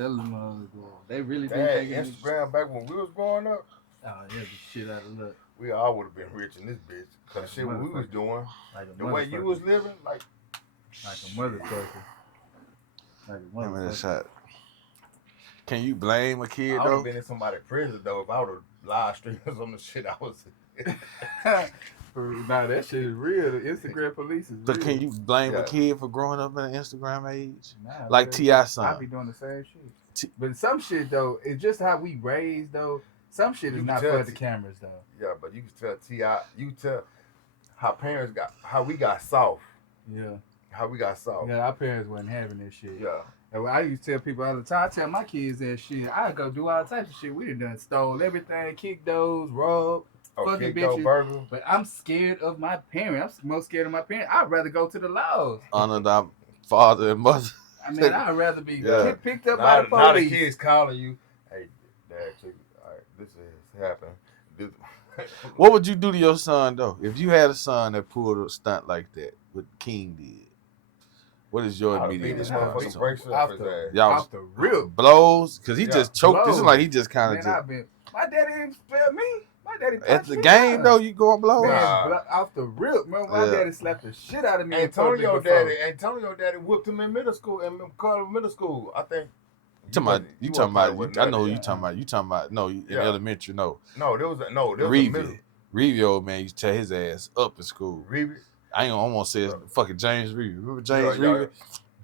Tell them they really been That taking this. Instagram back when we was growing up, Oh, yeah, the shit out of luck. we all would have been rich in this bitch. Cause Like the a shit we was motherfucker. doing, Like a the way you was motherfucker. living, like Like a motherfucker. Like a Give me the motherfucker. shot. Can you blame a kid I would have though? been in somebody's prison though if I would have live streamed some of the shit I was. Nah, that shit is real. The Instagram police is real. But can you blame Yeah. a kid for growing up in an Instagram age? Nah, Like but T.I. I son. be doing the same shit. But some shit though, it's just how we raised though. Some shit is not for the cameras though. Yeah, but you can tell T.I. You can tell how we got soft. Yeah. How we got soft. Yeah, our parents wasn't having this shit. Yeah. And I used to tell people all the time, I tell my kids that shit, I go do all types of shit. We done stole everything, kicked those, robbed, fucking bitches. Burger. But I'm scared of my parents. I'm most scared of my parents. I'd rather go to the laws. Honor thy father and mother. I mean, I'd rather be Yeah. picked up by the police. Now the kids calling you, hey, Dad, check, all right, this has happened. What would you do to your son though if you had a son that pulled a stunt like that? What King did? What is your immediate response? Off the rip. Blows? Because he just choked. This is Blows. like he just kind of Man, my daddy didn't spare me. My daddy at the me game down. though. You going blows? Man, Nah. off the rip. Remember, my daddy slapped the shit out of me. Antonio daddy whipped him in middle school, in middle school. I think. You talking about? I know who you talking about. You talking about? No, in elementary. No, there was a middle. Reeve, old man used to tear his ass up in school. Reeve. I ain't almost say fucking James Reeve. Remember James Reeve?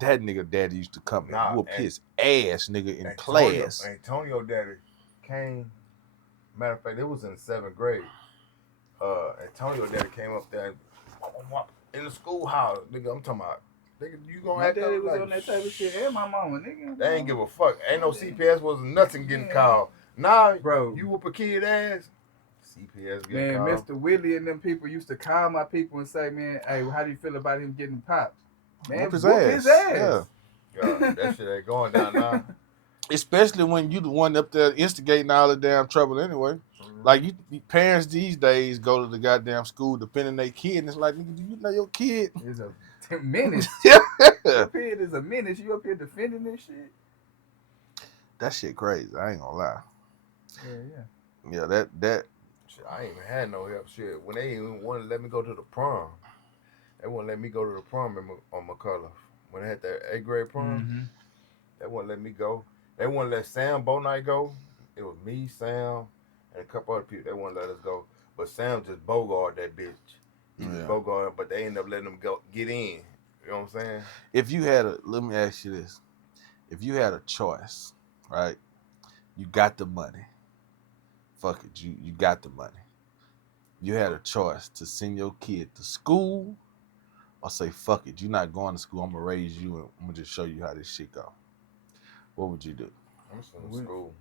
That nigga daddy used to come and whoop his ass, nigga, in class. Antonio daddy came. Matter of fact, it was in the 7th grade. Antonio daddy came up there in the schoolhouse. Nigga, I'm talking about. Nigga, you gonna my act daddy up was like on that type of shit, and my mama, nigga. They ain't give a fuck. Ain't no CPS wasn't nothing getting called. Nah, bro, you whoop a kid ass. CPS getting called. Mr. Willie and them people used to call my people and say, man, hey, how do you feel about him getting popped? Man, whoop his ass. Yeah, that shit ain't going down now. Especially when you the one up there instigating all the damn trouble anyway. Mm-hmm. Like you parents these days go to the goddamn school defending their kid, and it's like, nigga, do you know your kid is a menace? Your kid is a menace. You up here defending this shit? That shit crazy. I ain't gonna lie. Yeah. Yeah, that. Shit, I ain't even had no help. Shit, when they even wanted to let me go to the prom, they wouldn't let me go to the prom on McCullough. When they had that 8th grade prom, they wouldn't let me go. They wouldn't let Sam Bonite go. It was me, Sam, and a couple other people. They wouldn't let us go. But Sam just bogart that bitch. He just bogart, but they ended up letting him get in. You know what I'm saying? If you had let me ask you this. If you had a choice, right? You got the money. Fuck it, you got the money. You had a choice to send your kid to school or say, fuck it, you're not going to school. I'm going to raise you and I'm going to just show you how this shit go. What would you do? I'm sending to school.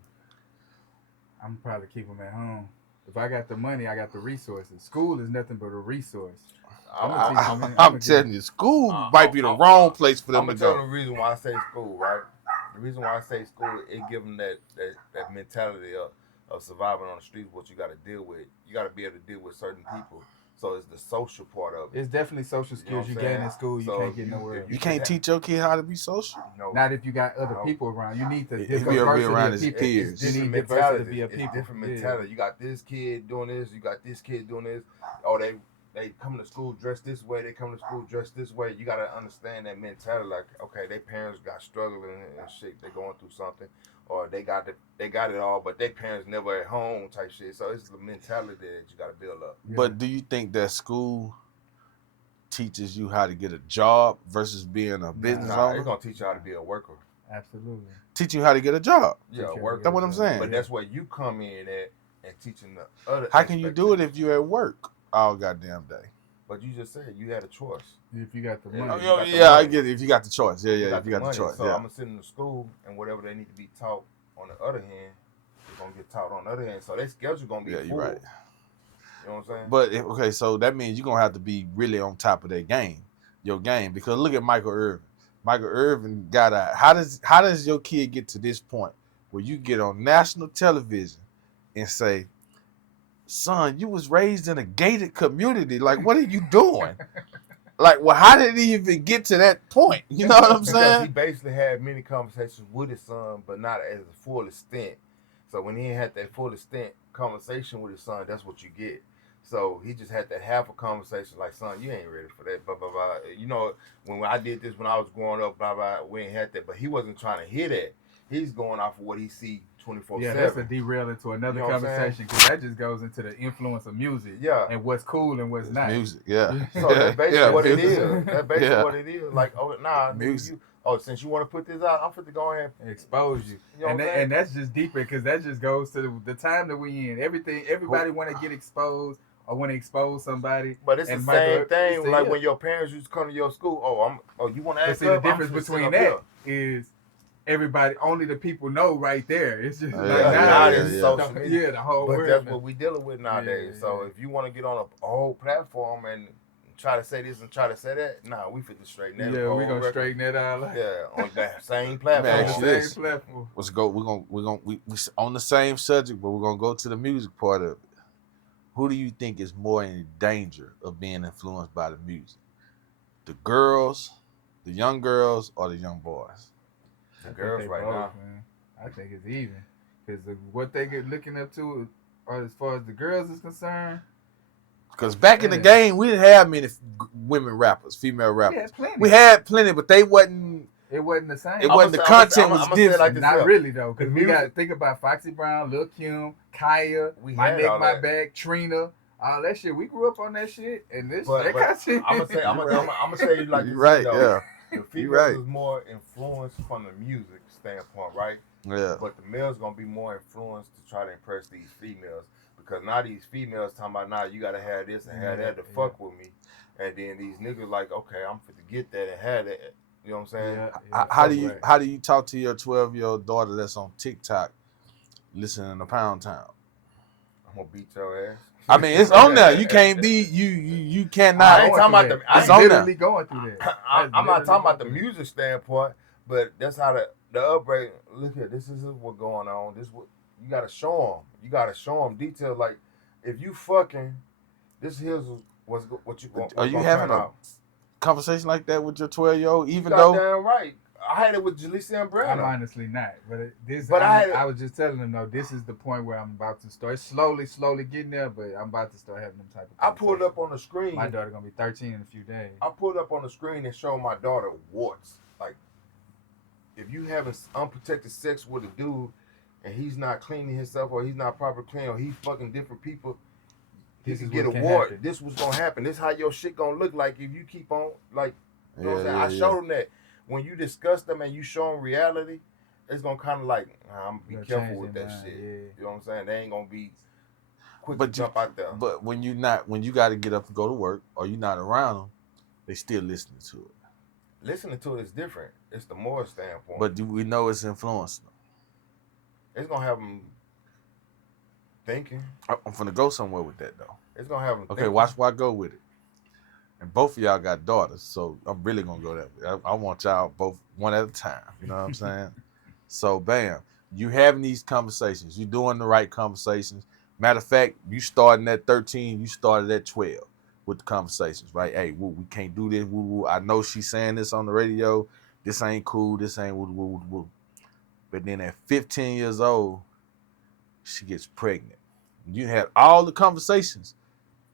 I'm probably keep them at home. If I got the money, I got the resources. School is nothing but a resource. I'm telling you, school might be the wrong place for them to go. I'm going to tell you the reason why I say school, right? The reason why I say school, it gives them that mentality of surviving on the streets, what you got to deal with. You got to be able to deal with certain people. So it's the social part of it. It's definitely social skills you gain in school. You can't get nowhere else. You can't teach your kid how to be social. No. Not if you got other people around. You need to be around his peers. You need diversity to be a people. It's different mentality. You got this kid doing this. You got this kid doing this. Oh, they come to school dressed this way. They come to school dressed this way. You got to understand that mentality. Like, okay, their parents got struggling and shit. They're going through something. Or they got it all, but their parents never at home type shit. So it's the mentality that you got to build up. But do you think that school teaches you how to get a job versus being a business owner? It's going to teach you how to be a worker. Absolutely. Teach you how to get a job. Yeah, work. That's what I'm saying. But that's where you come in at and teaching the other. How can you do it if you're at work all goddamn day? But you just said you had a choice. If you got the money. I get it. If you got the choice. Yeah, if you got the choice. So I'm going to send them to school, and whatever they need to be taught on the other hand, they're going to get taught on the other hand. So their schedule going to be full. You're right. You know what I'm saying? But, okay, so that means you're going to have to be really on top of your game. Because look at Michael Irvin. Michael Irvin got out. How does your kid get to this point where you get on national television and say, son, you was raised in a gated community. Like, what are you doing? Like, well, how did he even get to that point? You know what I'm Because saying? he basically had many conversations with his son, but not as a full extent. So when he had that full extent conversation with his son, that's what you get. So he just had that half a conversation, like, son, you ain't ready for that, blah, blah, blah. You know, when I did this when I was growing up, blah, blah, we ain't had that. But he wasn't trying to hear that. He's going off of what he see 24/7. Yeah, that's a derail into another You know what I'm conversation because that just goes into the influence of music. Yeah. And what's cool and what's not. Music, yeah. So that's basically what it music. is. That's basically Yeah. what it is. Like, oh, nah, Music. since you want to put this out, I'm fit to go ahead Expose you. You know what I'm saying? And that's just deeper because that just goes to the time that we in. Everybody want to get exposed or want to expose somebody. But it's the And same Michael- thing, it's the- like yeah. when your parents used to come to your school. You want to But ask see, the up? I'm difference finna sit between up that here. is everybody, only the people know right there. It's just Yeah, like yeah, now yeah, it's yeah. social Social media. media. Yeah, the whole But world. that's now. what we dealing with nowadays. Yeah, So yeah. if you want to get on a whole platform and try to say this and try to say that, nah, we fit to straighten that. Yeah, whole we gonna record. straighten that out. Like, Yeah, on that same Man, platform. ask on you the this. same platform. Let's go. We on the same subject, but we're gonna go to the music part of it. Who do you think is more in danger of being influenced by the music? The girls, the young girls, or the young boys? The I think girls they right both, now. man. I think it's even because what they get looking up to, or as far as the girls is concerned, Because back in the Yeah. game, we didn't have many women rappers, female we rappers. had plenty. We had plenty, but they wasn't. It wasn't the same. It wasn't the content was I'ma say it different. like this Not here. really though, because The we got to music- think about Foxy Brown, Lil Kim, Kaya, We My had Neck, all My that. Back, Trina, all that shit. We grew up on that shit, and this But that content. I'm gonna say you like You're this, right, though. yeah. The You females right. is more influenced from the music standpoint, right? Yeah. But the males gonna be more influenced to try to impress these females because now these females talking about now you gotta have this and have that to fuck with me, and then these niggas like okay I'm fit to get that and have that. You know what I'm saying? How do you talk to your 12-year-old daughter that's on TikTok listening to Pound Town? I'm gonna beat your ass. I mean, it's on there. You can't be you I cannot. ain't talking about the. It's I'm on literally going through that. I'm not Literally talking about the going through music standpoint, but that's how the upbringing. Look here, this is what's going on. This what you gotta show them. You gotta show them details. Like if you fucking, this here's what you want. Are you having a conversation like that with your 12-year-old? Even you though goddamn right. I had it with Jaleesa and I'm Brandon. honestly not, but I I was just telling them though, this is the point where I'm about to start slowly getting there, but I'm about to start having them type of. I pulled up conversations. on the screen. My daughter gonna be 13 in a few days. I pulled up on the screen and showed my daughter warts. Like, if you having unprotected sex with a dude and he's not cleaning himself or he's not proper clean or he's fucking different people, This he is can get a what can wart. happen. This was gonna happen. This how your shit gonna look like if you keep on like. You know what I'm saying? Yeah, I showed them that when you discuss them and you show them reality, it's gonna kind of like I'm You be gotta careful change with their that mind, shit. yeah. You know what I'm saying? They ain't gonna be quick But to you- jump out there. but when you got to get up and go to work or you're not around them, they still listening to it. Listening to it is different. It's the moral standpoint. But do we know it's influencing them? it's gonna have them thinking. I'm finna go somewhere with that though. It's gonna have them. Okay, watch where I go with it. And both of y'all got daughters, so I'm really gonna go that way. I want y'all both one at a time. You know what I'm saying? So bam, you having these conversations. You doing the right conversations. Matter of fact, you starting at 13. You started at 12 with the conversations, right? Hey, woo, we can't do this. Woo, woo. I know she's saying this on the radio. This ain't cool. This ain't woo, woo, woo, woo. But then at 15 years old, she gets pregnant. You had all the conversations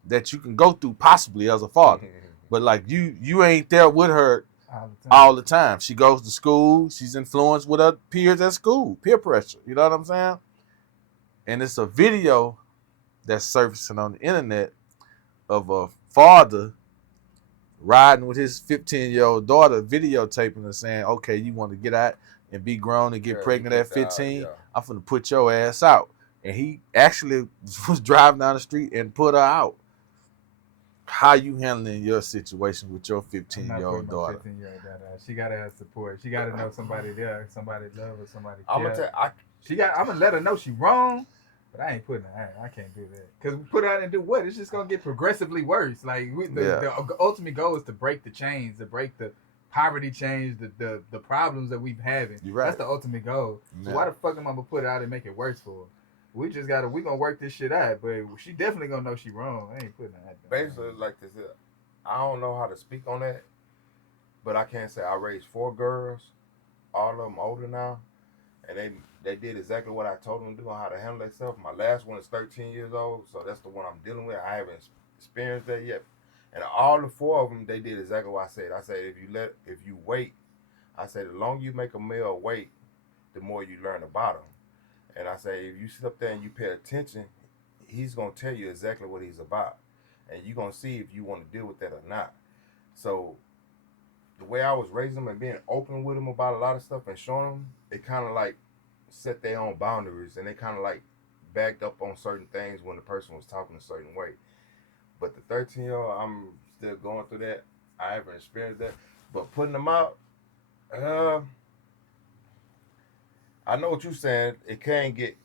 that you can go through possibly as a father. But like you ain't there with her all the time. She goes to school. She's influenced with her peers at school. Peer pressure. You know what I'm saying? And it's a video that's surfacing on the internet of a father riding with his 15-year-old daughter, videotaping her saying, okay, you want to get out and be grown and get pregnant at 15? I'm finna put your ass out. And he actually was driving down the street and put her out. How you handling your situation with your 15-year-old daughter? 15-year-old daughter. She gotta have support. She gotta know somebody there, somebody love her, somebody I'm care. gonna I'm gonna let her know she wrong, but I ain't putting her out. I can't do that. Cause we put her out and do what? It's just gonna get progressively worse. Like the ultimate goal is to break the chains, to break the poverty chains, the problems that we've having. You're right. That's the ultimate goal. Yeah. So why the fuck am I gonna put her out and make it worse for her? We gonna work this shit out, but she definitely gonna know she wrong. I ain't putting her out there. basically like this here. I don't know how to speak on that, but I can say I raised 4 girls, all of them older now, and they did exactly what I told them to do on how to handle themselves. My last one is 13 years old, so that's the one I'm dealing with. I haven't experienced that yet, and all the 4 of them they did exactly what I said. I said if you wait, I said the longer you make a male wait, the more you learn about him. And I say if you sit up there and you pay attention, he's gonna tell you exactly what he's about, and you're gonna see if you want to deal with that or not. So the way I was raising them and being open with them about a lot of stuff and showing them, it kind of like set their own boundaries and they kind of like backed up on certain things when the person was talking a certain way. But the 13-year-old, I'm still going through that. I haven't experienced that. But putting them out, I know what you're saying. It can get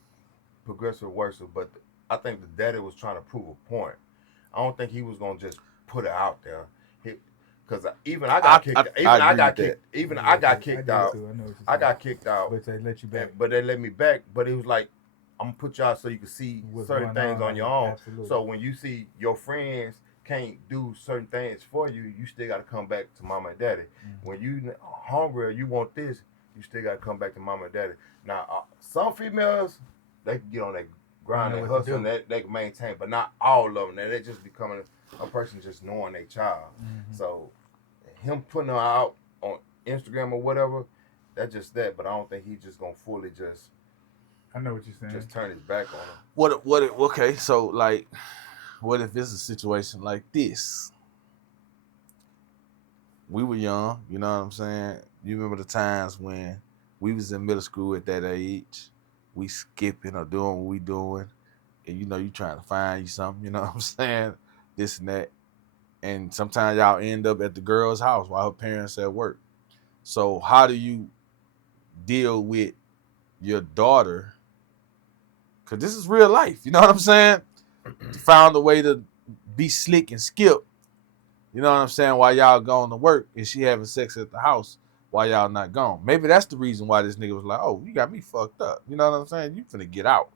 progressive worse, but I think the daddy was trying to prove a point. I don't think he was gonna just put it out there. Because even I got kicked. I got kicked out. I got kicked out. But they let you back. But they let me back. But it was like, I'm gonna put you out so you can see certain things on your own. Absolutely. So when you see your friends can't do certain things for you, you still got to come back to mama and daddy. Mm-hmm. When you hungry or you want this, you still got to come back to mama and daddy. Now, some females, they can get on that grind and hustle and they can maintain, but not all of them. Now, they're just becoming a person just knowing their child. Mm-hmm. So him putting her out on Instagram or whatever, that's just that. But I don't think he's just going to fully just... I know what you're saying. Just turn his back on him. Okay, so like... What if it's a situation like this? We were young, you know what I'm saying? You remember the times when we was in middle school at that age, we skipping or doing what we doing, and you know you trying to find you something, you know what I'm saying? This and that. And sometimes y'all end up at the girl's house while her parents at work. So how do you deal with your daughter? Because this is real life, you know what I'm saying? Found a way to be slick and skip, you know what I'm saying, while y'all going to work and she having sex at the house while y'all not gone. Maybe that's the reason why this nigga was like, oh, you got me fucked up. You know what I'm saying? You finna get out.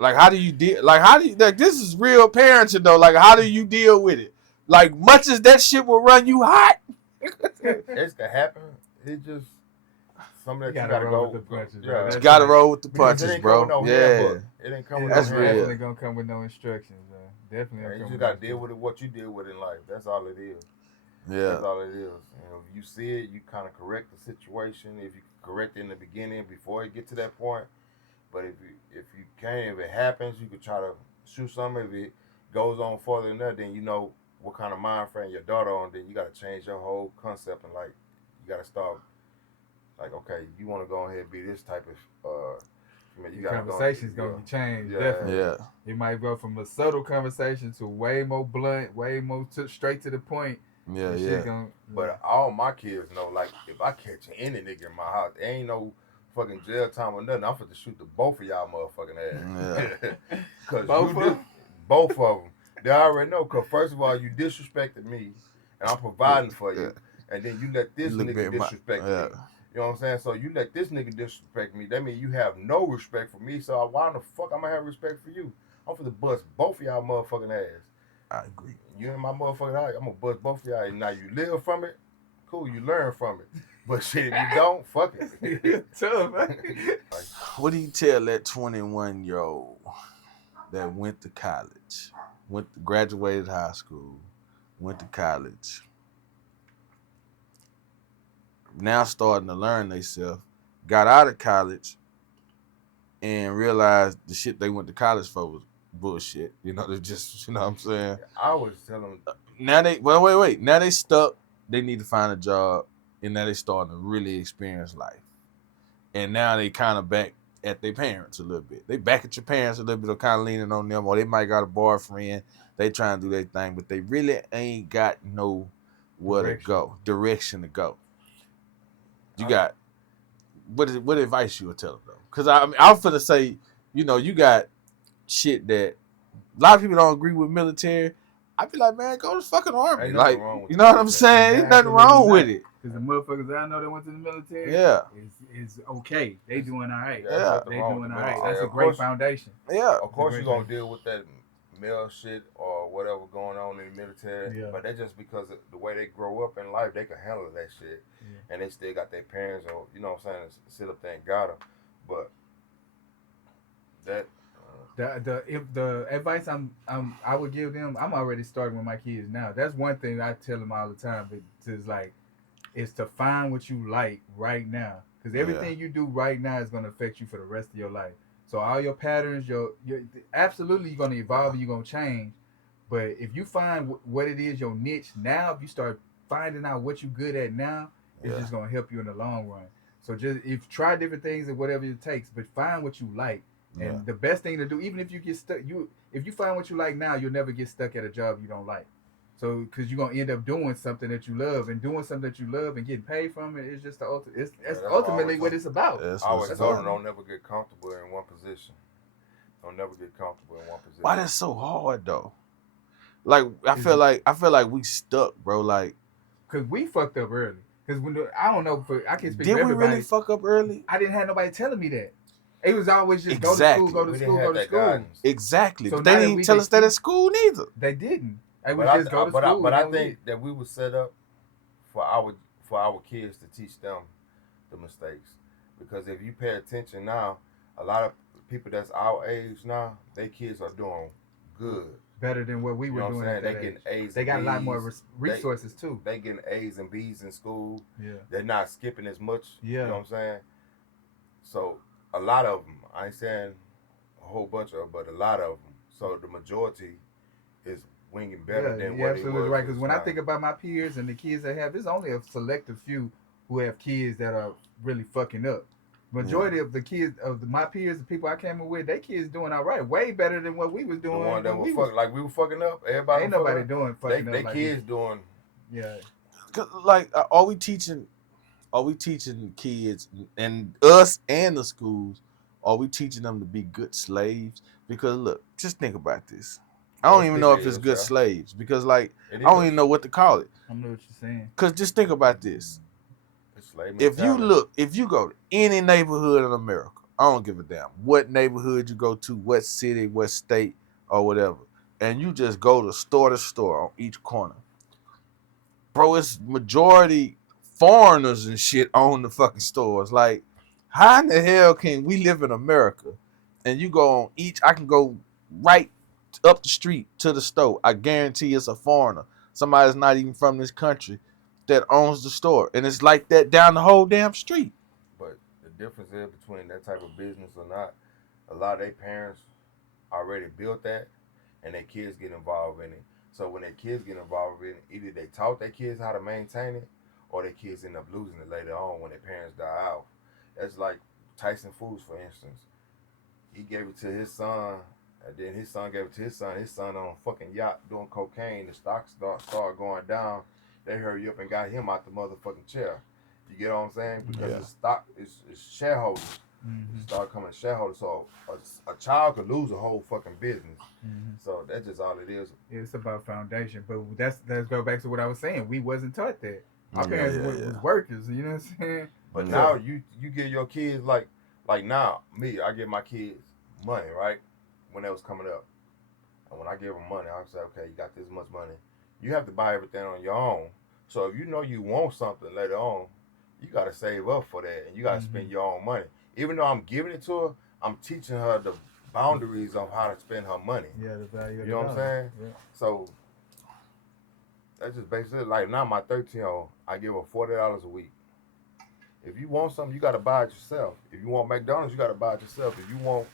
Like, how do you deal? Like, this is real parenting though. Like, how do you deal with it? Like, much as that shit will run you hot. It's gonna happen. It just... Some of that you gotta go with the punches. Yeah, you gotta roll with the punches, bro. It ain't coming with that's no real. Definitely gonna come with no instructions, bro. Definitely. You just gotta deal with it. What you deal with in life. That's all it is. Yeah. That's all it is. You know, if you see it, you kind of correct the situation. If you correct it in the beginning before it get to that point, but if you can't, if it happens, you could try to shoot something. If it goes on further than that, then you know what kind of mind frame your daughter on. Then you gotta change your whole concept and like you gotta start. Like, okay, you want to go ahead and be this type of, you conversation's going to be changed, definitely. Yeah. It might go from a subtle conversation to way more blunt, way more straight to the point. Yeah. But all my kids know, like, if I catch any nigga in my house, there ain't no fucking jail time or nothing. I'm finna shoot the both of y'all motherfucking ass. Yeah. Cause both of them. They already know, because first of all, you disrespected me, and I'm providing for you, and then you let this nigga disrespect me. You know what I'm saying? So you let this nigga disrespect me. That means you have no respect for me. So why the fuck I'm gonna have respect for you? I'm finna bust both of y'all motherfucking ass. I agree. You in my motherfucking eye, I'm gonna bust both of y'all. And now you live from it, cool. You learn from it. But shit, if you don't, fuck it. Tough, man. What do you tell that 21-year-old that went to college, graduated high school, went to college? Now starting to learn themselves, got out of college, and realized the shit they went to college for was bullshit. You know, they just, you know what I'm saying? I was telling them. Now wait. Now they stuck. They need to find a job, and now they starting to really experience life. And now they kind of back at their parents a little bit. They back at your parents a little bit, or kind of leaning on them, or they might got a boyfriend. They trying to do their thing, but they really ain't got direction to go. You got what advice you would tell them though? Because I'm finna say, you know, you got shit that a lot of people don't agree with military. I'd be like, man, go to the fucking army. Like, you know what I'm saying? Ain't nothing wrong with it. Because the motherfuckers I know that went to the military, is okay. They doing all right. Yeah, they doing all right. That's a great foundation. Yeah, of course you're gonna deal with that male shit or whatever going on in the military. Yeah. But that's just because of the way they grow up in life, they can handle that shit. Yeah. And they still got their parents, or you know what I'm saying, sit up there and got them. But that. The advice I would give them, I'm already starting with my kids now. That's one thing I tell them all the time. Is to find what you like right now, because everything you do right now is going to affect you for the rest of your life. So all your patterns, your absolutely you're going to evolve and you're going to change. But if you find what it is, your niche now, if you start finding out what you're good at now, it's just going to help you in the long run. So if try different things and whatever it takes, but find what you like. And the best thing to do, even if you get stuck, if you find what you like now, you'll never get stuck at a job you don't like. So, because you're gonna end up doing something that you love, and doing something that you love and getting paid from it is just the ultimate. It's ultimately what it's about. I always told them, don't never get comfortable in one position. Don't never get comfortable in one position. Why that's so hard though? Like I feel like we stuck, bro. Like, cause we fucked up early. Cause I don't know, I can't speak for everybody. Did we really fuck up early? I didn't have nobody telling me that. It was always just go to school. Guidance. Exactly. So but they didn't tell us that at school neither. They didn't. But I think that we were set up for our kids to teach them the mistakes. Because if you pay attention now, a lot of people that's our age now, their kids are doing good. Better than what we were doing. They getting A's. They got a lot more resources too. They getting A's and B's in school. Yeah. They're not skipping as much. Yeah. You know what I'm saying? So a lot of them, I ain't saying a whole bunch of them, but a lot of them. So the majority is winging better than what it was. You're absolutely right. Because when I think about my peers and the kids they have, there's only a selective few who have kids that are really fucking up. Majority of the kids my peers, the people I came up with, their kids doing all right, way better than what we was doing. The one that we were fucking up. Everybody ain't nobody doing fucking up. They kids doing. Yeah. Like, are we teaching kids and us and the schools? Are we teaching them to be good slaves? Because look, just think about this. I don't even know if it's good slaves because, like, I don't even know what to call it. I know what you're saying. Because just think about this. If you go to any neighborhood in America, I don't give a damn what neighborhood you go to, what city, what state, or whatever, and you just go to store on each corner, bro, it's majority foreigners and shit own the fucking stores. Like, how in the hell can we live in America and you go on I can go right up the street to the store. I guarantee it's a foreigner. Somebody's not even from this country that owns the store. And it's like that down the whole damn street. But the difference is between that type of business or not, a lot of their parents already built that and their kids get involved in it. So when their kids get involved in it, either they taught their kids how to maintain it or their kids end up losing it later on when their parents die out. That's like Tyson Foods, for instance. He gave it to his son, and then his son gave it to his son. His son on a fucking yacht doing cocaine. The stock started going down. They hurried up and got him out the motherfucking chair. You get what I'm saying? Because his stock is shareholders. Mm-hmm. Start coming shareholders. So a child could lose a whole fucking business. Mm-hmm. So that's just all it is. It's about foundation. But let's go back to what I was saying. We wasn't taught that. Our parents was workers. You know what I'm saying? But now you get your kids like now, me, I give my kids money, right? When they was coming up. And when I give them money, I say, okay, you got this much money. You have to buy everything on your own. So if you know you want something later on, you got to save up for that. And you got to spend your own money. Even though I'm giving it to her, I'm teaching her the boundaries of how to spend her money. Yeah, the value of You know what I'm saying? Yeah. So that's just basically like now my 13-year-old, I give her $40 a week. If you want something, you got to buy it yourself. If you want McDonald's, you got to buy it yourself. If you want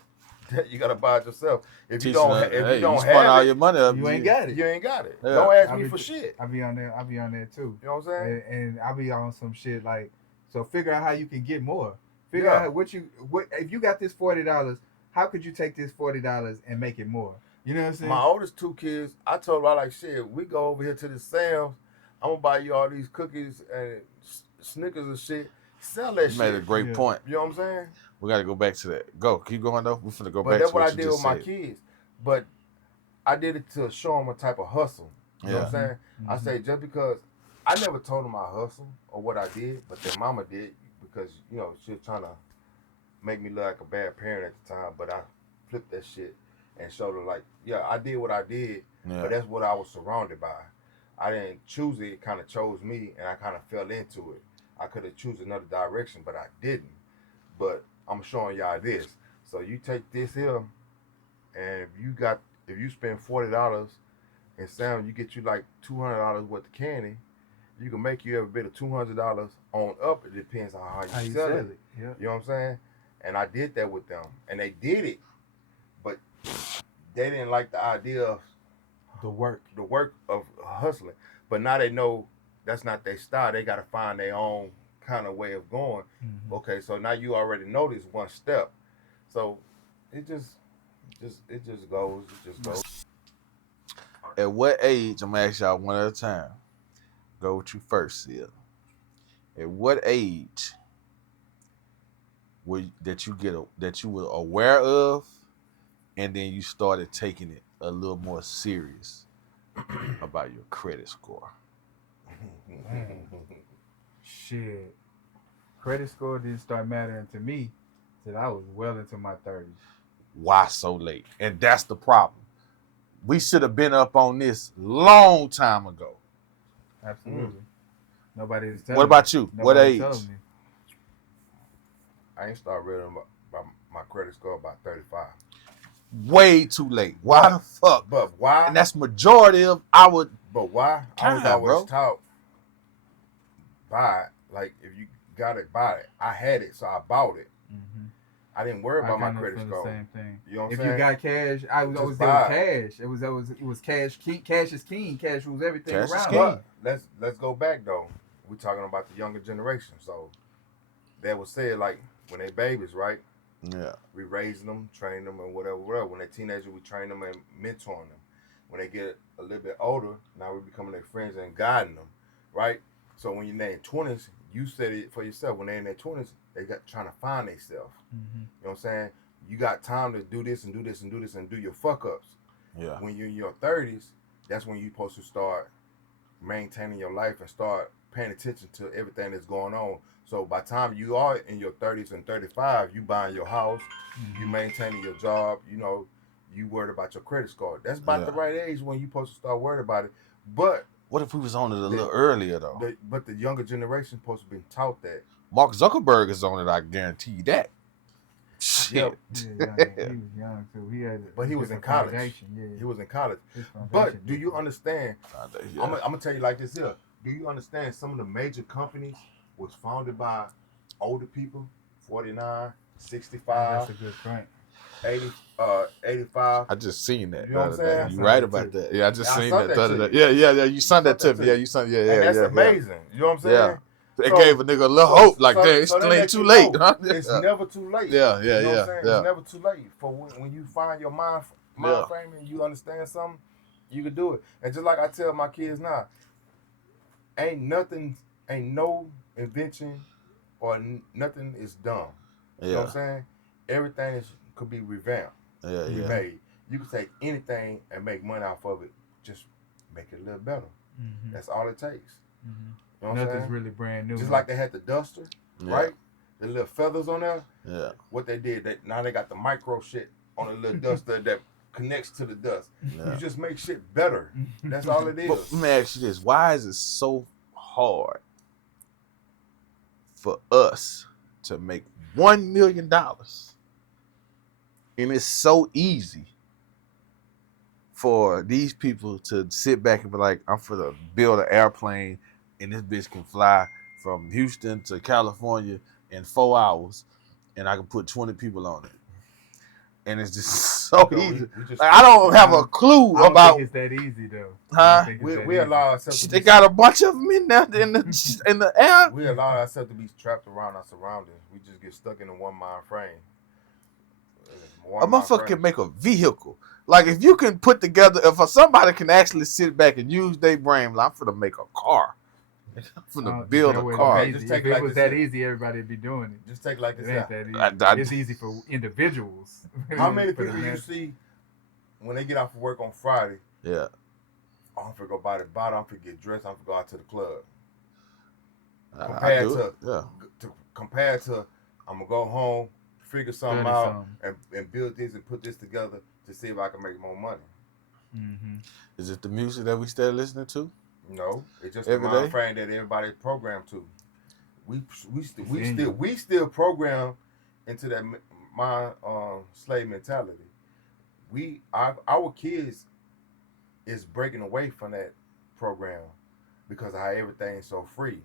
that, you got to buy it yourself. If you don't have all it, your money up, you ain't got it. You ain't got it. Yeah. Don't ask me for shit. I be on there too. You know what I'm saying? And I be on some shit like, so figure out how you can get more. Figure out what if you got this $40, how could you take this $40 and make it more? You know what I'm saying? My oldest two kids, I told them, I like, shit, we go over here to the Sam's, I'm going to buy you all these cookies and Snickers and shit. Sell that shit. You made a great point. You know what I'm saying? We got to go back to that. Go. Keep going, though. We're finna go back to what you just said. But that's what I did with my kids. But I did it to show them a type of hustle. You know what I'm saying? Mm-hmm. I say, just because I never told them I hustle or what I did, but their mama did because, you know, she was trying to make me look like a bad parent at the time, but I flipped that shit. and show them like, yeah, I did what I did, but that's what I was surrounded by. I didn't choose it; it kind of chose me, and I kind of fell into it. I could have choose another direction, but I didn't. But I'm showing y'all this. So you take this here, and if you spend $40 in sound, you get you like $200 worth of candy. You can make you every bit of $200 on up. It depends on how you sell it. Yeah. You know what I'm saying? And I did that with them, and they did it, but they didn't like the idea of the work of hustling. But now they know that's not their style. They got to find their own kind of way of going. Mm-hmm. Okay, so now you already know this one step. So it just goes. At what age? I'm gonna ask y'all one at a time. Go with you first, Sia. At what age that you were aware of, and then you started taking it a little more serious about your credit score? Shit, credit score didn't start mattering to me till I was well into my 30s. Why so late? And that's the problem. We should have been up on this long time ago. Absolutely. Nobody is telling What about you? What age? I ain't start reading about my credit score about 35. Way too late. Why the fuck? But why? And that's majority of our. But why? I was always taught buy it. Like if you got it, buy it. I had it, so I bought it. Mm-hmm. I didn't worry about my credit score. Same thing. You know what I'm if saying? You got cash, I was always there with cash. It was cash. Cash is king. Cash rules everything around. But let's go back though. We're talking about the younger generation. So that was said like when they babies, right? Yeah. We raising them, train them, and whatever. When they're teenagers, we train them and mentoring them. When they get a little bit older, now we're becoming their friends and guiding them, right? So when you're in their 20s, you said it for yourself. When they're in their 20s, they got trying to find themselves. Mm-hmm. You know what I'm saying? You got time to do this and do this and do this and do your fuck ups. Yeah. When you're in your 30s, that's when you're supposed to start maintaining your life and start paying attention to everything that's going on. So by the time you are in your 30s and 35, you buying your house, you maintaining your job, you know, you worried about your credit score. That's about the right age when you're supposed to start worried about it. But what if we was on it a little earlier though? But the younger generation supposed to be taught that. Mark Zuckerberg is on it, I guarantee you that. Shit. Yeah, he was young too. But he was in college. Yeah. He was in college. But do you understand? Yeah. I'm gonna tell you like this here. Do you understand some of the major companies was founded by older people, 49, 65. That's a good point. 85. I just seen that. You know what I'm saying? You right about that. Yeah, I just seen that. Yeah, you sent that to me. Yeah, you sent. Yeah. And that's amazing. You know what I'm saying? Yeah. It gave a nigga a little hope. Like, damn, it's still ain't too late. Huh? It's never too late. Yeah. You know what I'm saying? It's never too late for when you find your mind frame and you understand something, you can do it. And just like I tell my kids now, ain't no invention or nothing is dumb. You know what I'm saying? Everything could be revamped, remade. You can take anything and make money off of it. Just make it a little better. Mm-hmm. That's all it takes. Mm-hmm. You know Nothing's really brand new. Just like they had the duster, right? The little feathers on there. Yeah. What they did, now they got the micro shit on the little duster that connects to the dust. Yeah. You just make shit better. That's all it is. But let me ask you this: why is it so hard for us to make $1 million, and it's so easy for these people to sit back and be like, "I'm for to build an airplane, and this bitch can fly from Houston to California in 4 hours, and I can put 20 people on it." And it's just so easy. I don't have a clue about. I don't think it's that easy though. Huh? We allow ourselves. They got a bunch of them in there in the air. We allow ourselves to be trapped around our surroundings. We just get stuck in a one mind frame. A motherfucker can make a vehicle. Like if you can put together, if somebody can actually sit back and use their brain, like, I'm finna make a car. I'm finna build a car. If it was that easy, everybody'd be doing it. Just take like this. It ain't that easy. It's easy for individuals. How many people you see when they get off of work on Friday? Yeah. I'm finna go buy the bottle. I'm finna get dressed. I'm finna go out to the club. Compared to, I'm gonna go home, figure something out, and build this and put this together to see if I can make more money. Mm-hmm. Is it the music that we still listening to? No, it's just Every the mind day? frame that everybody's programmed to. We still program into that mind slave mentality. Our kids is breaking away from that program because of how everything's so free,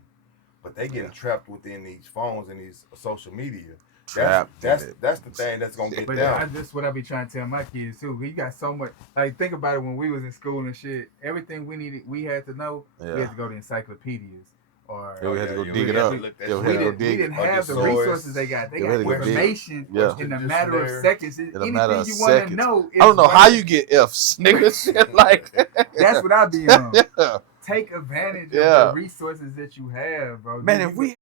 but they getting trapped within these phones and these social media. That's the thing that's gonna get But them. that's what I be trying to tell my kids too. We got so much. Like, think about it. When we was in school and shit, everything we had to know. We had to go to encyclopedias. Or we had to go you dig it really up. had to look that Yeah, shit we up. we didn't have the source. resources they got. They Yeah, got we had to go dig. information Yeah. in a matter of seconds. In a Anything matter of you want to seconds. know. I don't know how right you get F's, nigga. Shit like That's what I be on. yeah. Take advantage of Yeah. the resources that you have, bro. Man, if we